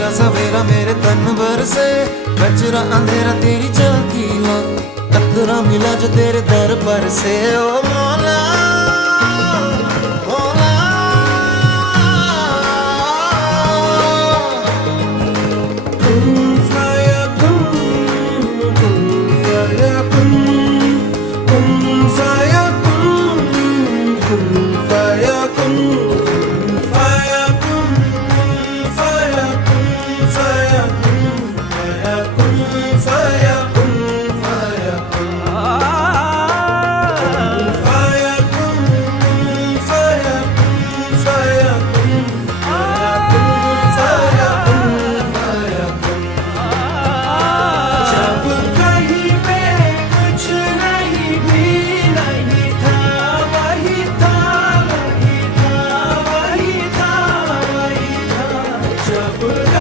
सवेरा सवेरा मेरे तन भर से, कचरा अंधेरा तेरी चलती ला, कतरा मिला जो तेरे दर पर से। ओ मौला